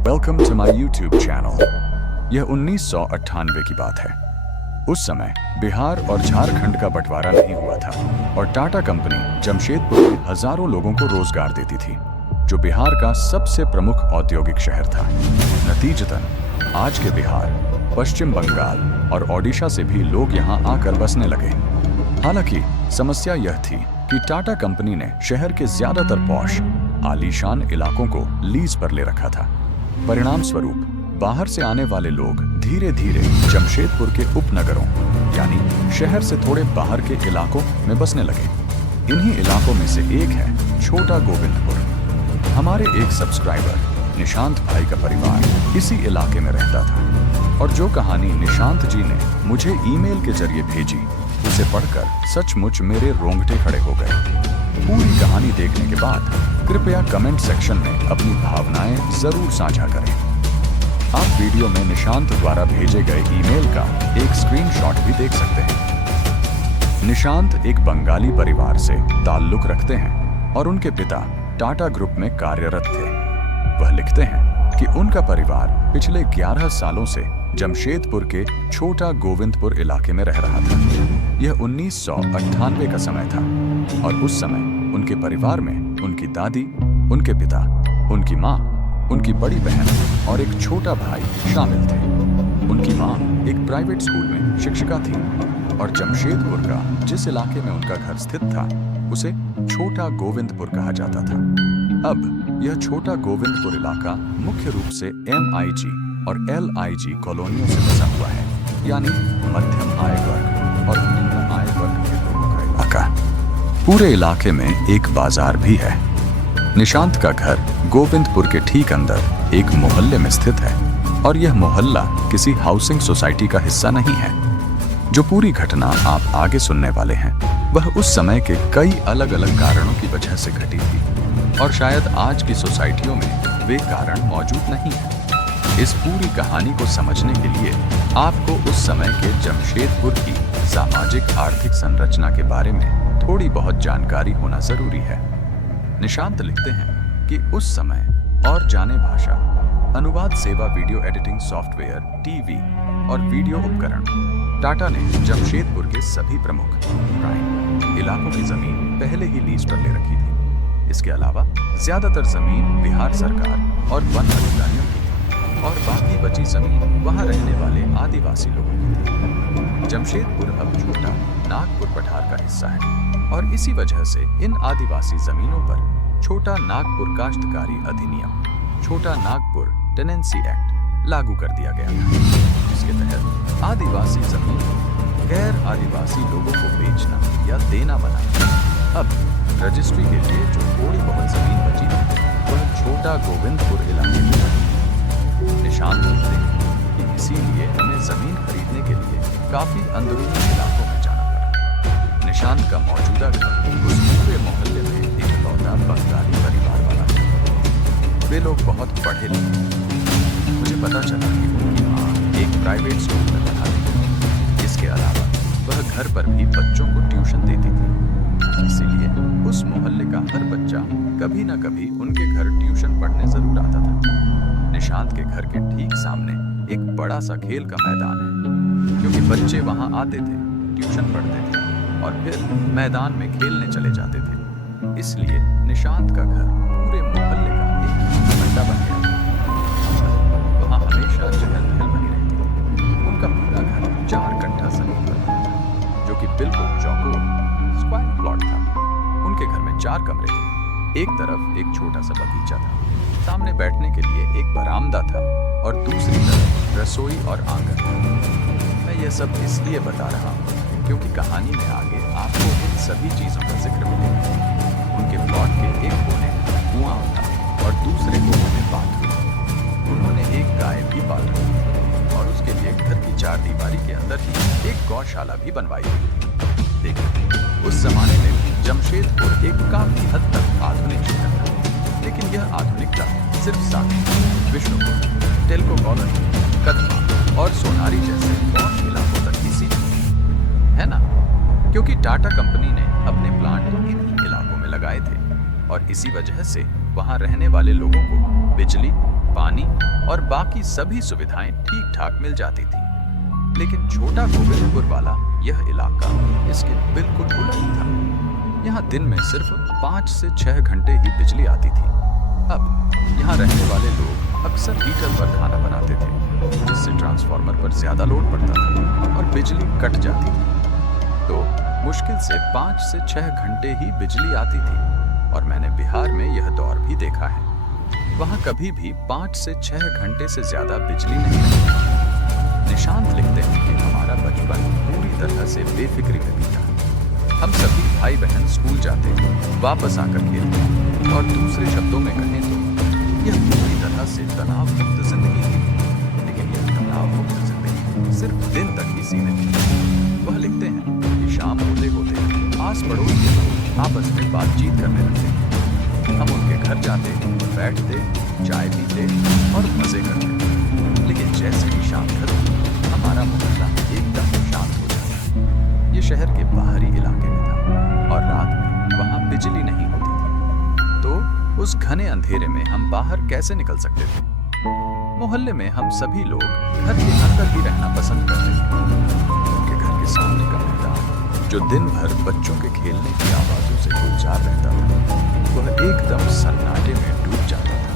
Welcome to my YouTube channel. यह 1998 की बात है। उस समय बिहार और झारखंड का बंटवारा नहीं हुआ था और टाटा कंपनी जमशेदपुर में हजारों लोगों को रोजगार देती थी, जो बिहार का सबसे प्रमुख औद्योगिक शहर था। नतीजतन आज के बिहार, पश्चिम बंगाल और ओडिशा से भी लोग यहाँ आकर बसने लगे। हालांकि समस्या यह थी कि टाटा कंपनी ने शहर के ज्यादातर पॉश आलीशान इलाकों को लीज पर ले रखा था। परिणाम स्वरूप बाहर से आने वाले लोग धीरे धीरे जमशेदपुर के उपनगरों यानी शहर से थोड़े बाहर के इलाकों में बसने लगे। इन्हीं इलाकों में से एक है छोटा गोविंदपुर। हमारे एक सब्सक्राइबर निशांत भाई का परिवार इसी इलाके में रहता था और जो कहानी निशांत जी ने मुझे ईमेल के जरिए भेजी, उसे पढ़कर सचमुच मेरे रोंगटे खड़े हो गए। पूरी कहानी देखने के बाद कृपया कमेंट सेक्शन में अपनी भावनाएं जरूर साझा करें। आप वीडियो में निशांत द्वारा भेजे गए ईमेल का एक स्क्रीनशॉट भी देख सकते हैं। निशांत एक बंगाली परिवार से ताल्लुक रखते हैं और उनके पिता टाटा ग्रुप में कार्यरत थे। वह लिखते हैं कि उनका परिवार पिछले 11 सालों से जमशेदपुर के छोटा गोविंदपुर इलाके में रह रहा था। यह 1998 का समय था और उस समय उनके परिवार में उनकी दादी, उनके पिता, उनकी माँ, उनकी बड़ी बहन और एक छोटा भाई शामिल थे। उनकी माँ एक प्राइवेट स्कूल में शिक्षिका थी और जमशेदपुर का जिस इलाके में उनका घर स्थित था उसे छोटा गोविंदपुर कहा जाता था। अब यह छोटा गोविंदपुर इलाका मुख्य रूप से MIG और LIG कॉलोनियों से बसा हुआ है, यानी मध्यम आय वर्ग और निम्न आय वर्ग के लोगों का इलाका। पूरे इलाके में एक बाजार भी है। निशांत का घर गोविंदपुर के ठीक अंदर एक मोहल्ले में स्थित है और यह मोहल्ला किसी हाउसिंग सोसाइटी का हिस्सा नहीं है। जो पूरी घटना आप आगे सुनने वाले हैं वह उस समय के कई अलग अलग कारणों की वजह से घटी थी और शायद आज की सोसाइटियों में वे कारण मौजूद नहीं है। इस पूरी कहानी को समझने के लिए आपको उस समय के जमशेदपुर की सामाजिक आर्थिक संरचना के बारे में थोड़ी बहुत जानकारी होना जरूरी है। निशांत लिखते हैं कि उस समय और जाने भाषा, अनुवाद सेवा, वीडियो एडिटिंग सॉफ्टवेयर, टीवी और वीडियो उपकरण टाटा ने जमशेदपुर के सभी प्रमुख प्राइम इलाकों की जमीन पहले ही लीज पर ले रखी थी। इसके अलावा ज्यादातर जमीन बिहार सरकार और वन अधिकारियों की थी और बाकी बची जमीन वहां रहने वाले आदिवासी लोगों की थी। जमशेदपुर अब छोटा नागपुर पठार का हिस्सा है और इसी वजह से इन आदिवासी जमीनों पर छोटा नागपुर काश्तकारी अधिनियम, छोटा नागपुर टेनेंसी एक्ट लागू कर दिया गया था, जिसके तहत आदिवासी जमीन को गैर आदिवासी लोगों को बेचना या देना मना। अब रजिस्ट्री के लिए जो थोड़ी बहुत जमीन बची थी वह छोटा गोविंदपुर इलाके में थी। निशांत लिखते हैं कि इसीलिए हमें जमीन खरीदने के लिए काफी अंदरूनी इलाकों में जाना पड़ा। निशांत का मौजूदा घर उस पूरे मोहल्ले में इकलौता बंगाली परिवार वाला था। वे लोग बहुत पढ़े लिखे। मुझे पता चला कि उनकी माँ एक प्राइवेट स्कूल में पढ़ाती थी। इसके अलावा वह घर पर भी बच्चों को ट्यूशन देती थी। इसीलिए उस मोहल्ले का हर बच्चा कभी न कभी उनके घर ट्यूशन पढ़ने जरूर आता था। निशांत के घर के ठीक सामने एक बड़ा सा खेल का मैदान है, क्योंकि बच्चे वहां आते थे, ट्यूशन पढ़ते थे और फिर मैदान में खेलने चले जाते थे। इसलिए निशांत का घर पूरे मोहल्ले का एक अड्डा बन गया था। वहां हमेशा चहल पहल बनी रहती थी। उनका पूरा घर 4 कट्ठा जमीन पर था, जो कि बिल्कुल चौकोर स्क्वायर प्लॉट था। उनके घर में 4 कमरे थे। एक तरफ एक छोटा सा बगीचा था, सामने बैठने के लिए एक बरामदा था और दूसरी तरफ रसोई और आंगन था। मैं यह सब इसलिए बता रहा हूँ क्योंकि कहानी में आगे आपको इन सभी चीजों का जिक्र मिलेगा। उनके प्लॉट के एक कोने में कुआं था और दूसरे कोने में बाथरूम। उन्होंने एक गाय भी पाल रखी थी और उसके लिए घर की 4 दीवारी के अंदर ही एक गौशाला भी बनवाई हुई थी। देखिए, उस जमाने में जमशेदपुर एक काफी हद तक आधुनिक शहर था, लेकिन यह आधुनिकता सिर्फ साकेत, विष्णुपुर, टेल्को कॉलोनी, कदमा और सोनारी जैसे पॉश इलाकों तक ही सीमित है ना, क्योंकि टाटा कंपनी ने अपने प्लांट इन्हीं इलाकों में लगाए थे और इसी वजह से वहां रहने वाले लोगों को बिजली, पानी और बाकी सभी सुविधाएं ठीक ठाक मिल जाती थी। लेकिन छोटा गोविंदपुर वाला यह इलाका इसके बिल्कुल उलट था। यहाँ दिन में सिर्फ 5 से 6 घंटे ही बिजली आती थी। अब यहाँ रहने वाले लोग अक्सर हीटर पर खाना बनाते थे, जिससे ट्रांसफार्मर पर ज्यादा लोड पड़ता था और बिजली कट जाती थी। तो मुश्किल से 5 से 6 घंटे ही बिजली आती थी और मैंने बिहार में यह दौर भी देखा है। वहाँ कभी भी 5 से 6 घंटे से ज्यादा बिजली नहीं रही। निशांत लिखते हैं कि हमारा बचपन पूरी तरह से बेफिक्री में बीता। हम सभी भाई बहन स्कूल जाते, वापस आकर खेलते और दूसरे शब्दों में कहें तो यह पूरी तरह से तनाव मुक्त जिंदगी थी। लेकिन यह तनाव मुक्त जिंदगी सिर्फ दिन तक ही सीमित थी। वह लिखते हैं कि शाम होते होते आस पड़ोस के लोग आपस में बातचीत करने लगते। हम उनके घर जाते, बैठते, चाय पीते और मजे करते। लेकिन जैसे ही शाम ढलती, हमारा मोहल्ला एकदम शांत हो जाता। ये शहर के बाहरी इलाके में था और रात में वहाँ बिजली नहीं होती थी। तो उस घने अंधेरे में हम बाहर कैसे निकल सकते थे? मोहल्ले में हम सभी लोग घर के अंदर ही रहना पसंद करते थे। उनके घर के सामने का मैदान, जो दिन भर बच्चों के खेलने की आवाजों से गुलजार रहता था, वह एकदम सन्नाटे में डूब जाता था।